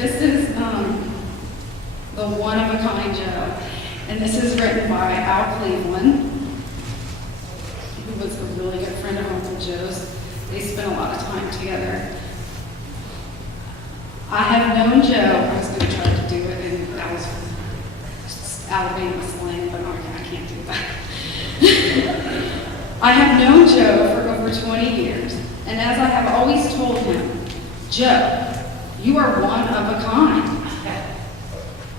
This is the one-of-a-kind Joe, and this is written by Al Cleveland, who was a really good friend of Uncle Joe's. They spent a lot of time together. I have known Joe. I was going to try to do it, and that was Alabama slang, but I can't do that. I have known Joe for over 20 years, and as I have always told him, Joe, you are one of a kind.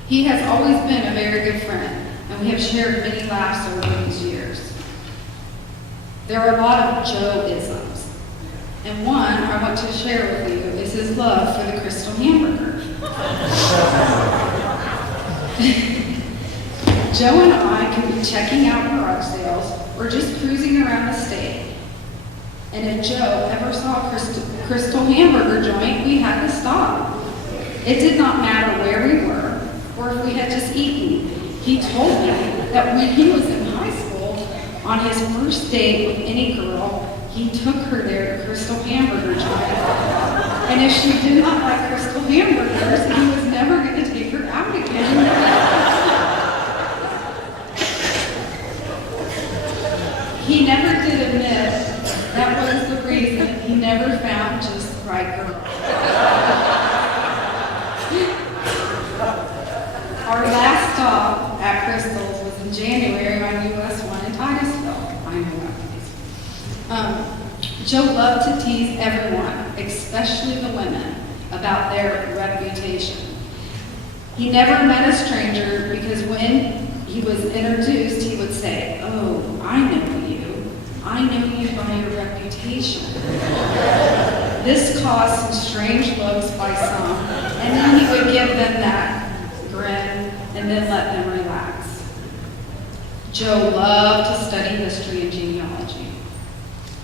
He has always been a very good friend, and we have shared many laughs over these years. There are a lot of Joe-isms, and one I want to share with you is his love for the Crystal hamburger. Joe and I could be checking out garage sales or just cruising around the state. And if Joe ever saw a Crystal hamburger joint, we had to stop. It did not matter where we were or if we had just eaten. He told me that when he was in high school, on his first date with any girl, he took her there to Crystal hamburger joint. And if she did not like Crystal hamburgers, he was never going to take her out again. He never did admit that was the reason he never found just the right girl. Our last stop at Crystal's was in January on US 1 in Titusville. I know that place. Joe loved to tease everyone, especially the women, about their reputation. He never met a stranger because when he was introduced, he would say, "Oh, I know you. I know you by your reputation." This caused some strange looks by some, and then he would give them that grin and then let them relax. Joe loved to study history and genealogy.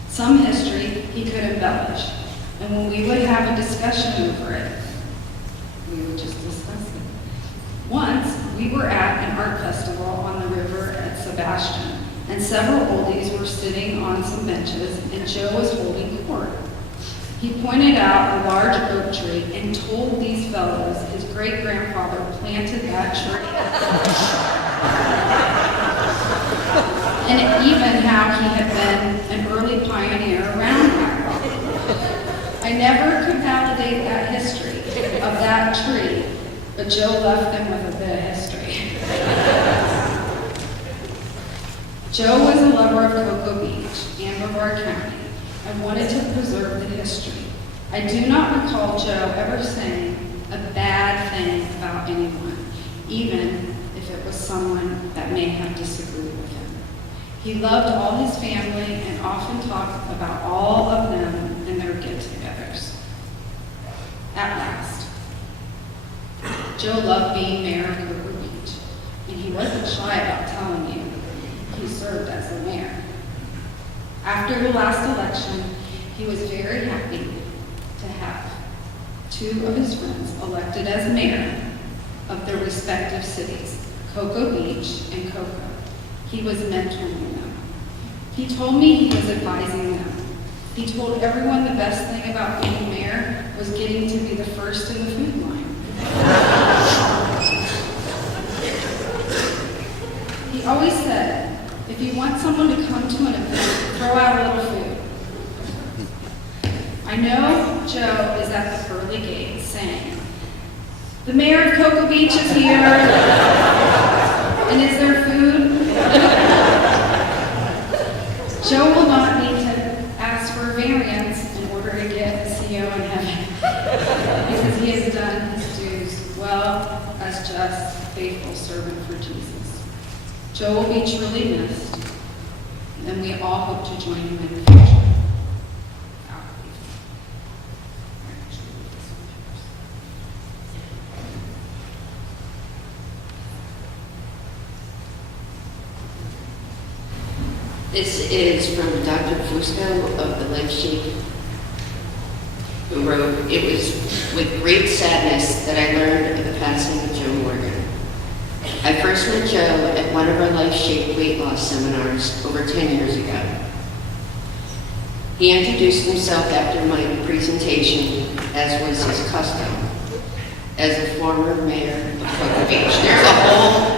Some history he could embellish, and when we would have a discussion over it, we would just discuss it. Once, we were at an art festival on the river at Sebastian, and several oldies were sitting on some benches, and Joe was holding court. He pointed out a large oak tree and told these fellows his great-grandfather planted that tree. And even how he had been an early pioneer around here. I never could validate that history of that tree, but Joe left them with a bit of history. Joe was a lover of Cocoa Beach and Brevard County and wanted to preserve the history. I do not recall Joe ever saying a bad thing about anyone, even if it was someone that may have disagreed with him. He loved all his family and often talked about all of them and their get-togethers. At last, Joe loved being mayor of Cocoa Beach, and he wasn't shy about telling you he served as the mayor. After the last election, he was very happy to have two of his friends elected as mayor of their respective cities, Cocoa Beach and Cocoa. He was mentoring them. He told me he was advising them. He told everyone the best thing about being mayor was getting to be the first in the food line. He always said, if you want someone to come to an event, throw out a little food. I know Joe is at the pearly gates saying, "The mayor of Cocoa Beach is here, and is there food?" Joe will not need to ask for a variance in order to get a CO in heaven, because he has done his dues well as just faithful servant for Jesus. Joe will be truly missed, and we all hope to join him in the future. This is from Dr. Fusco of the Life Shape, who wrote, "It was with great sadness that I learned of the passing of Joe Morgan. I first met Joe at one of our Life Shape weight loss seminars over 10 years ago. He introduced himself after my presentation, as was his custom. as a former mayor of Cocoa Beach. There's a whole...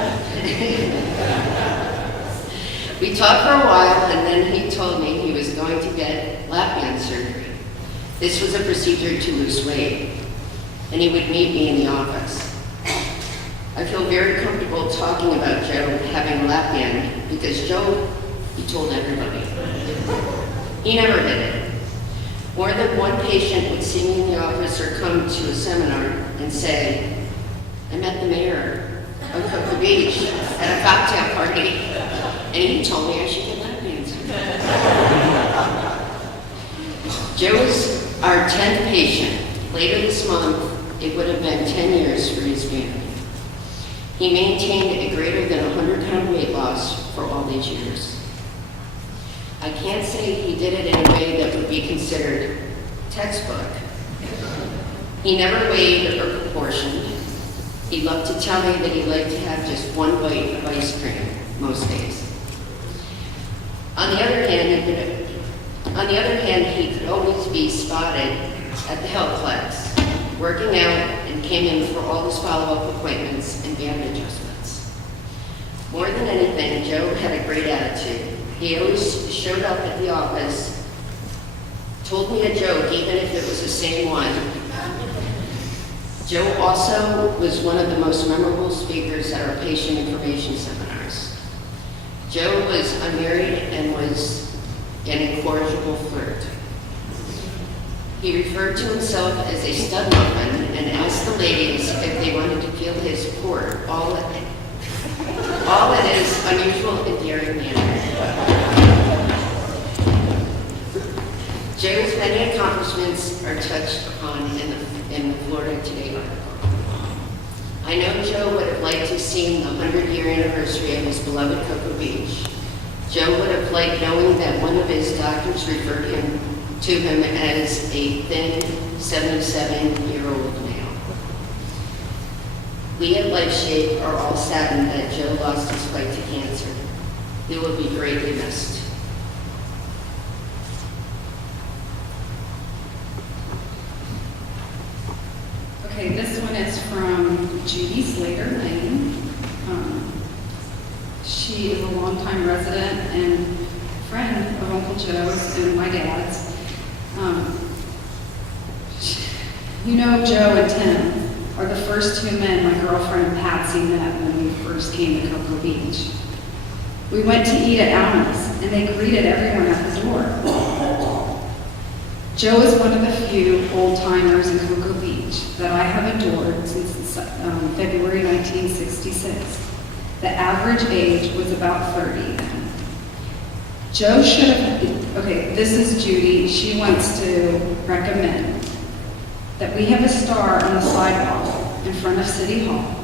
We talked for a while, and then he told me he was going to get lap band surgery. This was a procedure to lose weight, and he would meet me in the office. I feel very comfortable talking about Joe having a lap band because Joe, he told everybody. He never hid it. More than one patient would see me in the office or come to a seminar and say, I met the mayor of Cocoa Beach at a cocktail party, and he told me I should get lap bands. Joe was our 10th patient. Later this month, it would have been 10 years for his band. He maintained a greater than 100-pound weight loss for all these years. I can't say he did it in a way that would be considered textbook. He never weighed or proportioned. He loved to tell me that he liked to have just one bite of ice cream most days. On the other hand, he could always be spotted at the health class, working out, and came in for all his follow-up appointments and band adjustments. More than anything, Joe had a great attitude. He always showed up at the office, told me a joke, even if it was the same one. Joe also was one of the most memorable speakers at our patient information seminars. Joe was unmarried and was an incorrigible flirt. He referred to himself as a stud muffin and asked the ladies if they wanted to feel his port, all in his unusual and daring manner. Joe's many accomplishments are touched upon in the Florida Today article. I know Joe would have liked to have seen the 100-year anniversary of his beloved Cocoa Beach. Joe would have liked knowing that one of his doctors referred to him as a thin 77-year-old male. We at LifeShape are all saddened that Joe lost his fight to cancer. He will be greatly missed. Okay, this one is from Judy Slater Lane. She is a longtime resident and friend of Uncle Joe's and my dad's. You know, Joe and Tim are the first two men my girlfriend Patsy met when we first came to Cocoa Beach. We went to eat at Alma's, and they greeted everyone at the door. Joe is one of the few old-timers in Cocoa Beach that I have adored since February 1966. The average age was about 30 then. Joe should have, okay, this is Judy. She wants to recommend that we have a star on the sidewalk in front of City Hall,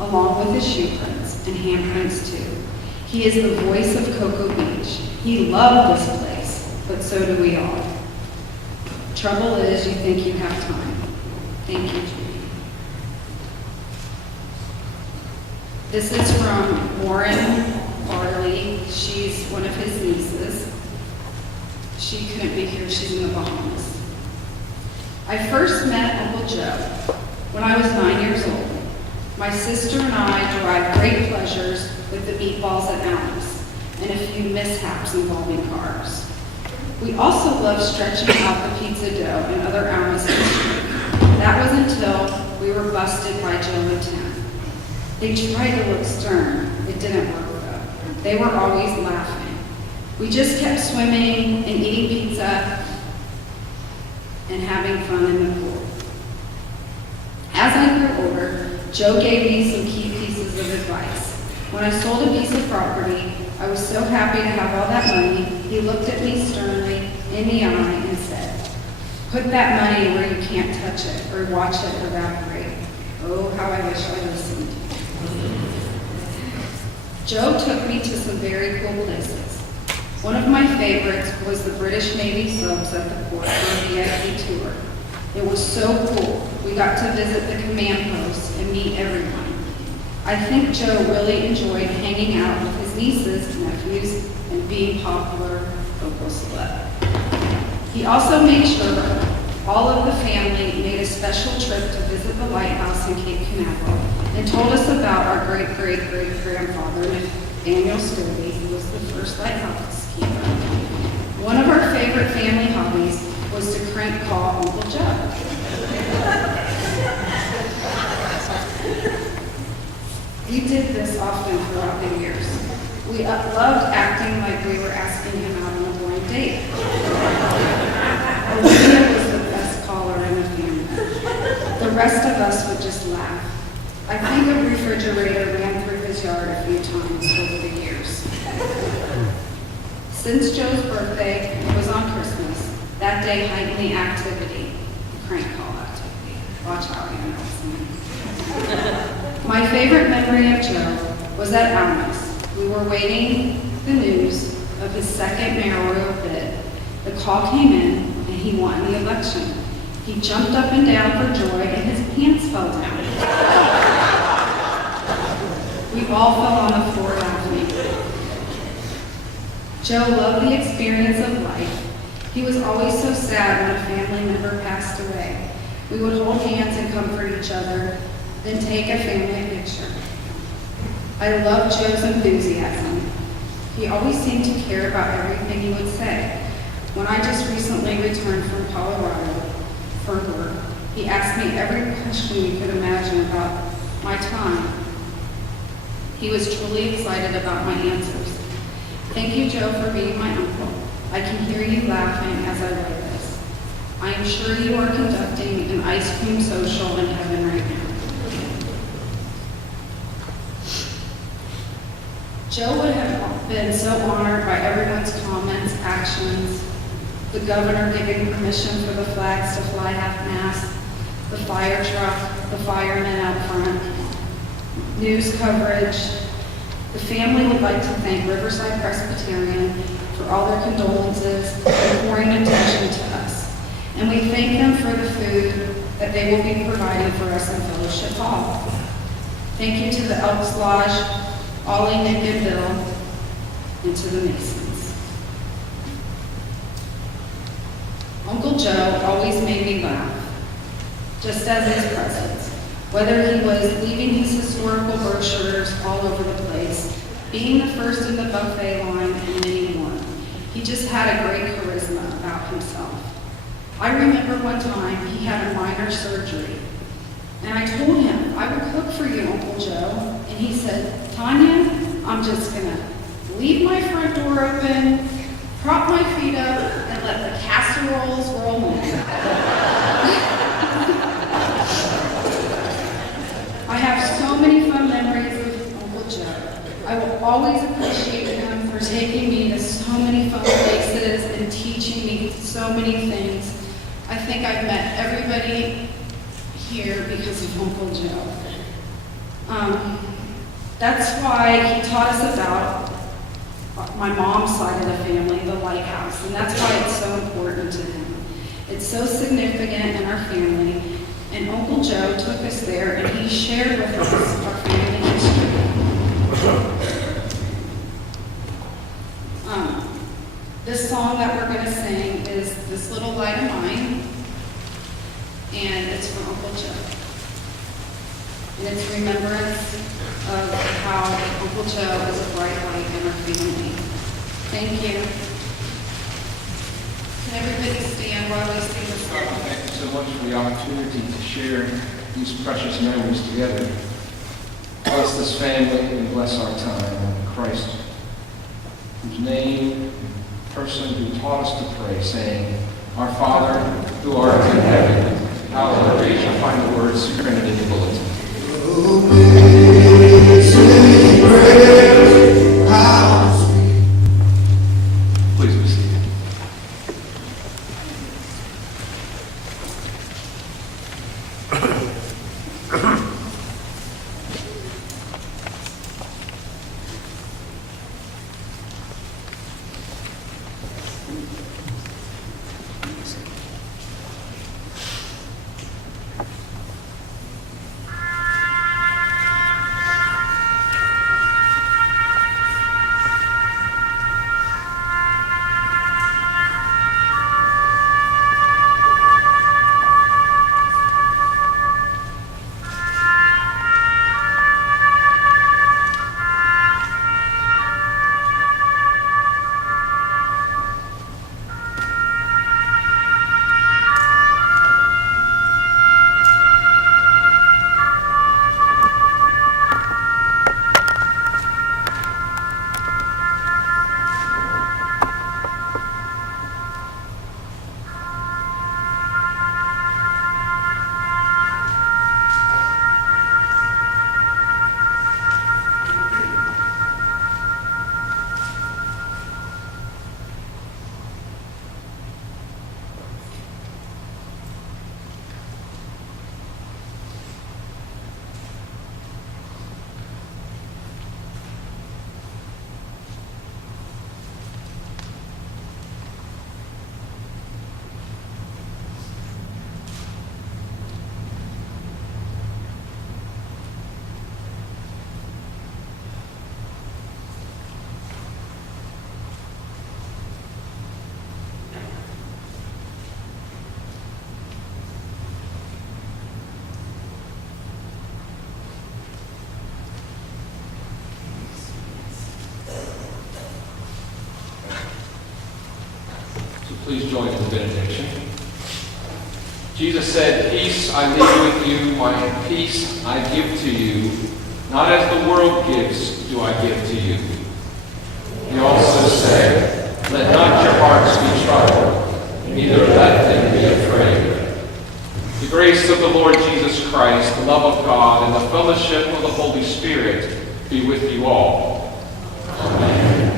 along with his shoe prints and handprints too. He is the voice of Cocoa Beach. He loved this place, but so do we all. Trouble is, you think you have time. Thank you, Judy. This is from Warren Barley. She's one of his nieces. She couldn't be here. She's in the Bahamas. I first met Uncle Joe when I was 9 years old. My sister and I derived great pleasures with the meatballs at Alma's and a few mishaps involving cars. We also loved stretching out the pizza dough and other Alma's history. That was until we were busted by Joe and Tim. They tried to look stern. It didn't work though. They were always laughing. We just kept swimming and eating pizza and having fun in the pool. As I grew older, Joe gave me some key pieces of advice. When I sold a piece of property, I was so happy to have all that money. He looked at me sternly in the eye and said, "Put that money where you can't touch it or watch it evaporate." Oh, how I wish I listened. Joe took me to some very cool places. One of my favorites was the British Navy subs at the port for a VIP tour. It was so cool. We got to visit the command posts and meet everyone. I think Joe really enjoyed hanging out with his nieces, nephews, and being popular local celeb. He also made sure all of the family made a special trip to visit visit the lighthouse in Cape Canaveral and told us about our great-great-great-grandfather, Nathaniel Sturley, who was the first lighthouse keeper. One of our favorite family hobbies was to crank call Uncle Joe. We did this often throughout the years. We loved acting like we were asking him out on a blind date. Olivia was the best caller in the family. The rest of us would just laugh. I think a refrigerator ran through his yard a few times over the years. Since Joe's birthday was on Christmas, that day heightened the activity, the crank call activity. Watch out, you know what's name. My favorite memory of Joe was at Almas. We were waiting the news of his second mayoral bid. The call came in, and he won the election. He jumped up and down for joy, and his pants fell down. We all fell on the floor laughing. Joe loved the experience of life. He was always so sad when a family member passed away. We would hold hands and comfort each other, then take a family picture. I loved Joe's enthusiasm. He always seemed to care about everything he would say. When I just recently returned from Colorado for work, he asked me every question you could imagine about my time. He was truly excited about my answers. Thank you, Joe, for being my uncle. I can hear you laughing as I write this. I am sure you are conducting an ice cream social in heaven right now. Joe would have been so honored by everyone's comments, actions, the governor giving permission for the flags to fly half-mast, the fire truck, the firemen out front, news coverage. The family would like to thank Riverside Presbyterian for all their condolences and pouring attention to us. And we thank them for the food that they will be providing for us in Fellowship Hall. Thank you to the Elks Lodge, Ollie, Nick, and Bill, and to the Masons. Uncle Joe always made me laugh, just as his presence. Whether he was leaving his historical brochures all over the place, being the first in the buffet line, and many more. He just had a great charisma about himself. I remember one time he had a minor surgery, and I told him, I will cook for you, Uncle Joe. And he said, Tanya, I'm just gonna leave my front door open, prop my feet up, and let the casseroles roll in. I have so many fun memories of Uncle Joe. I will always appreciate him for taking me to so many fun places and teaching me so many things. I think I've met everybody here because of Uncle Joe. That's why he taught us about my mom's side of the family, the lighthouse, and that's why it's so important to him. It's so significant in our family, and Uncle Joe took us there and he shared with us our family history. This song that we're going to sing is This Little Light of Mine, and it's from Uncle Joe. And it's remembrance of how Uncle Joe is a bright light in our family. Thank you. Can everybody stand while we sing this song? Thank you so much for the opportunity to share these precious memories together. Bless this family and bless our time in Christ, whose name, person who taught us to pray, saying, Our Father, who art in heaven, hallowed be. You'll find the words printed in the bulletin. Please be seated. Please join in the benediction. Jesus said, "Peace I leave with you, my peace I give to you. Not as the world gives do I give to you." He also said, "Let not your hearts be troubled, neither let them be afraid." The grace of the Lord Jesus Christ, the love of God, and the fellowship of the Holy Spirit be with you all. Amen.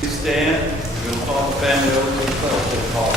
Please stand. We're going to call the family over to the fellowship hall.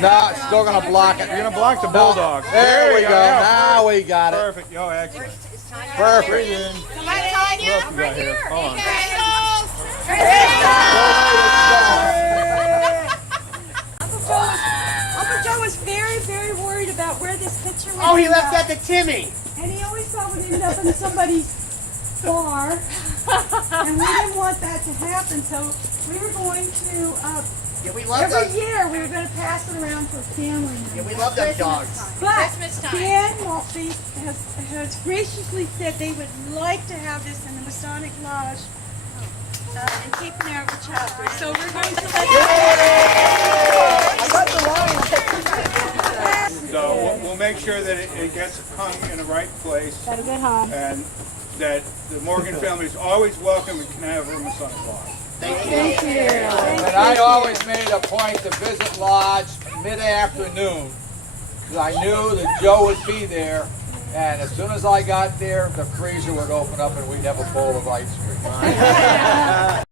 No, it's still gonna block it. You're gonna block the bulldog. There we go. Now we got it. Perfect. Yo, excellent. Perfect. Somebody calling you? What else we got here? Hold on. Uncle Joe was very, very worried about where this picture was. Oh, he left that to Timmy. And he always thought it would end up in somebody's bar. And we didn't want that to happen, so we were going to, Yeah, we love every those. year, we were going to pass it around for family. Yeah, we love them dogs. But Dan Maltby has graciously said they would like to have this in the Masonic Lodge and keep an hour of the chapter. So we're going to let So we'll make sure that it gets hung in the right place, Gotta get home. and that the Morgan family is always welcome in Canaveral Masonic Lodge. Thank you. And I always made a point to visit Lodge mid-afternoon because I knew that Joe would be there. And as soon as I got there, the freezer would open up and we'd have a bowl of ice cream.